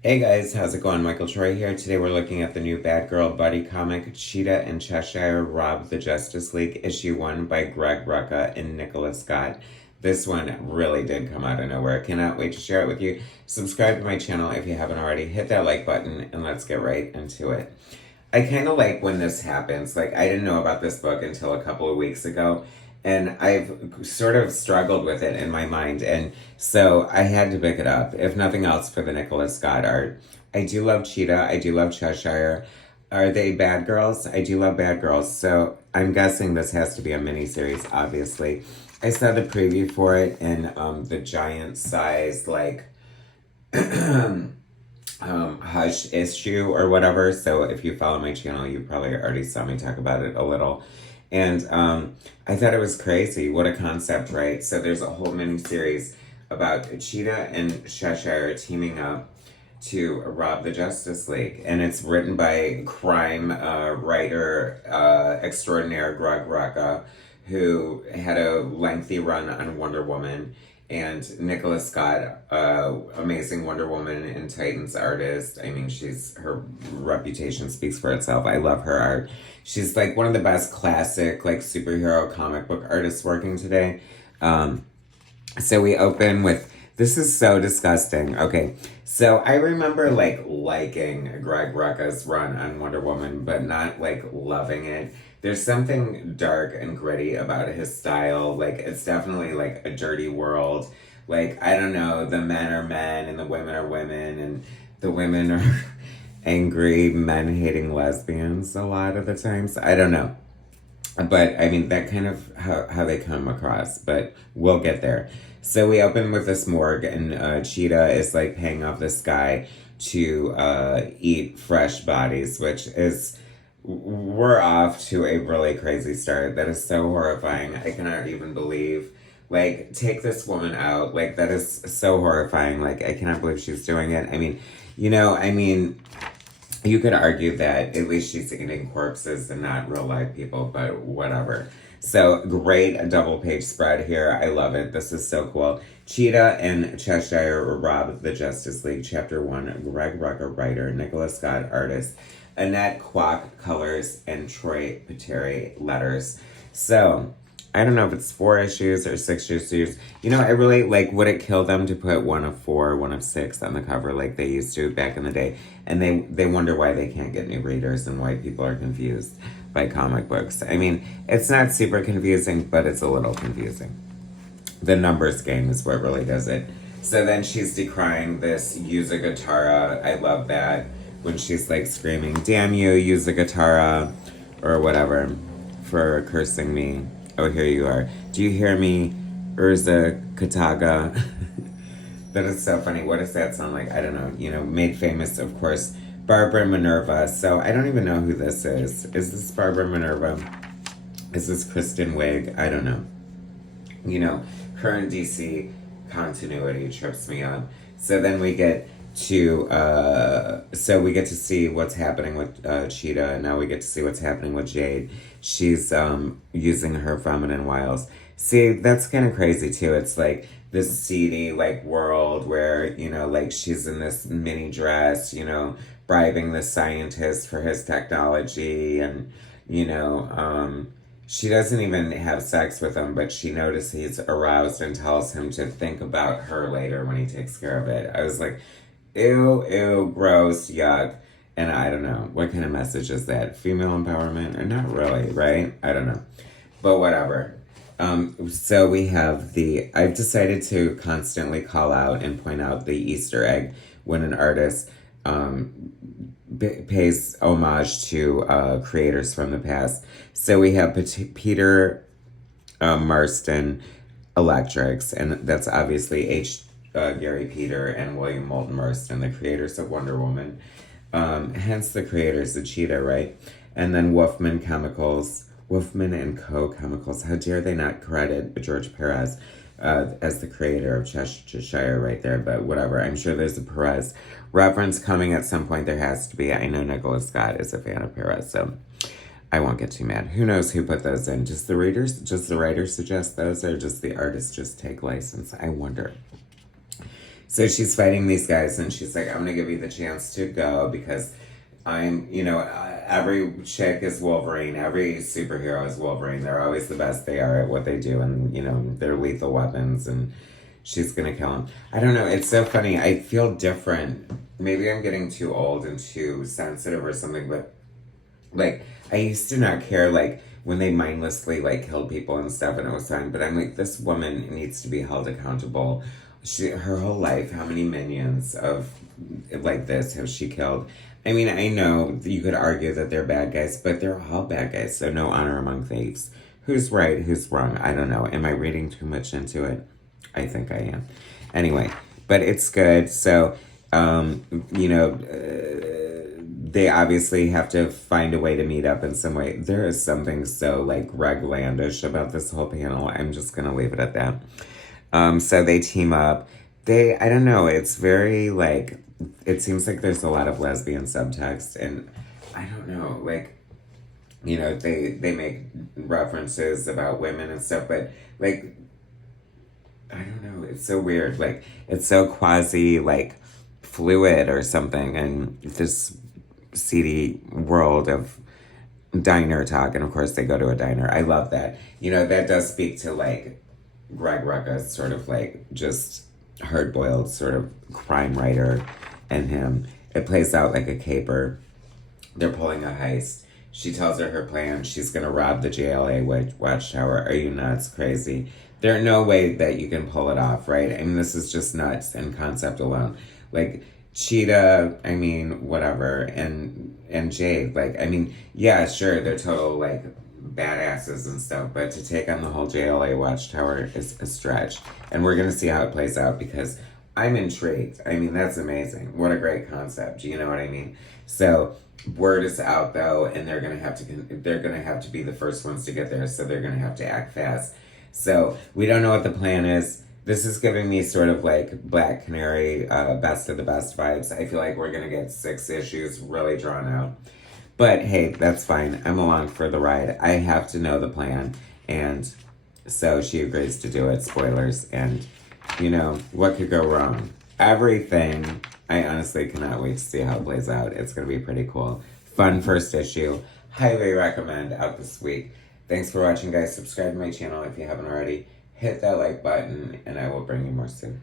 Hey guys, how's it going? Michael Troy here. Today we're looking at the new Bad Girl buddy comic, Cheetah and Cheshire Rob the Justice League, issue 1 by Greg Rucka and Nicola Scott. This one really did come out of nowhere. Cannot wait to share it with you. Subscribe to my channel if you haven't already. Hit that like button and let's get right into it. I kind of like when this happens. Like, I didn't know about this book until a couple of weeks ago, and I've sort of struggled with it in my mind, and so I had to pick it up, if nothing else, for the Nicola Scott art. I do love Cheetah. I do love Cheshire. Are they bad girls? I do love bad girls, so I'm guessing this has to be a miniseries, obviously. I saw the preview for it in the giant size, like, Hush issue or whatever. So if you follow my channel, you probably already saw me talk about it a little. And I thought it was crazy. What a concept, right? So there's a whole mini series about Cheetah and Cheshire teaming up to rob the Justice League. And it's written by crime writer extraordinaire Greg Rucka, who had a lengthy run on Wonder Woman, and Nicola Scott, amazing Wonder Woman and Titans artist. I mean, her reputation speaks for itself. I love her art. She's like one of the best classic, like, superhero comic book artists working today. So we open with, this is so disgusting. Okay, so I remember like liking Greg Rucka's run on Wonder Woman, but not like loving it. There's something dark and gritty about his style. Like, it's definitely like a dirty world. Like, I don't know, the men are men and the women are women, and the women are angry men hating lesbians a lot of the times. I don't know. But I mean, that kind of how they come across, but we'll get there. So we open with this morgue, and Cheetah is like paying off this guy to eat fresh bodies, which is, we're off to a really crazy start. That is so horrifying. I cannot even believe. Like, take this woman out. Like, that is so horrifying. Like, I cannot believe she's doing it. I mean, you could argue that at least she's eating corpses and not real live people, but whatever. So, great double page spread here. I love it. This is so cool. Cheetah and Cheshire Rob the Justice League, Chapter 1, Greg Rucka, writer, Nicola Scott, artist, Annette Kwok, colors, and Troy Pateri, letters. So, I don't know if it's 4 issues or 6 issues. I really like, would it kill them to put 1 of 4, 1 of 6 on the cover like they used to back in the day? And they wonder why they can't get new readers and why people are confused by comic books. I mean, it's not super confusing, but it's a little confusing. The numbers game is what really does it. So then she's decrying this Yuza Guitarra. I love that. When she's like screaming, "Damn you, Yuza Guitarra," or whatever, for cursing me. Oh, here you are. Do you hear me, Urza Kataga? That is so funny. What does that sound like? I don't know. Made famous, of course, Barbara Minerva. So I don't even know who this is. Is this Barbara Minerva? Is this Kristen Wiig? I don't know. Current DC continuity trips me up. So then we get to see what's happening with Cheetah, and now we get to see what's happening with Jade. She's using her feminine wiles. See, that's kind of crazy too. It's like this seedy like world where like she's in this mini dress, bribing the scientist for his technology, and she doesn't even have sex with him, but she notices he's aroused and tells him to think about her later when he takes care of it. I was like, ew, ew, gross, yuck. And I don't know. What kind of message is that? Female empowerment? Or not really, right? I don't know. But whatever. So we have I've decided to constantly call out and point out the Easter egg when an artist pays homage to creators from the past. So we have Peter Marston Electrics, and that's obviously Gary Peter and William Moulton Marston, the creators of Wonder Woman. Hence the creators of Cheetah, right? And then Wolfman and Co. Chemicals. How dare they not credit George Perez as the creator of Cheshire right there, but whatever. I'm sure there's a Perez reference coming at some point. There has to be. I know Nicola Scott is a fan of Perez, so I won't get too mad. Who knows who put those in? Just the writers suggest those, or just the artists just take license? I wonder. So she's fighting these guys, and she's like, I'm gonna give you the chance to go because I'm, every chick is Wolverine, every superhero is Wolverine. They're always the best they are at what they do, and, they're lethal weapons, and she's gonna kill him. I don't know, it's so funny. I feel different. Maybe I'm getting too old and too sensitive or something, but, like, I used to not care, like, when they mindlessly, like, killed people and stuff, and it was fine, but I'm like, this woman needs to be held accountable. Her whole life, how many minions of like this have she killed? I mean, I know you could argue that they're bad guys, but they're all bad guys, so no honor among thieves. Who's right, who's wrong? I don't know. Am I reading too much into it? I think I am. Anyway, but it's good. So, they obviously have to find a way to meet up in some way. There is something so, like, Reglandish about this whole panel. I'm just going to leave it at that. So they team up. I don't know, it's very, like, it seems like there's a lot of lesbian subtext, and I don't know, like, they make references about women and stuff, but, like, I don't know, it's so weird, like, it's so quasi, like, fluid or something, and this seedy world of diner talk, and of course they go to a diner. I love that. That does speak to, like, Greg Rucka's sort of, like, just hard-boiled sort of crime writer and him. It plays out like a caper. They're pulling a heist. She tells her plan. She's going to rob the JLA watchtower. Are you nuts? Crazy? There's no way that you can pull it off, right? I mean, this is just nuts in concept alone. Like, Cheetah, I mean, whatever, and Jade, like, I mean, yeah, sure, they're total, like, badasses and stuff, but to take on the whole JLA watchtower is a stretch. And we're going to see how it plays out because I'm intrigued. I mean, that's amazing. What a great concept. Do you know what I mean? So word is out though, and they're going to have to be the first ones to get there. So they're going to have to act fast. So we don't know what the plan is. This is giving me sort of like Black Canary, best of the best vibes. I feel like we're going to get 6 issues really drawn out. But hey, that's fine. I'm along for the ride. I have to know the plan. And so she agrees to do it. Spoilers. And, what could go wrong? Everything. I honestly cannot wait to see how it plays out. It's going to be pretty cool. Fun first issue. Highly recommend, out this week. Thanks for watching, guys. Subscribe to my channel if you haven't already. Hit that like button, and I will bring you more soon.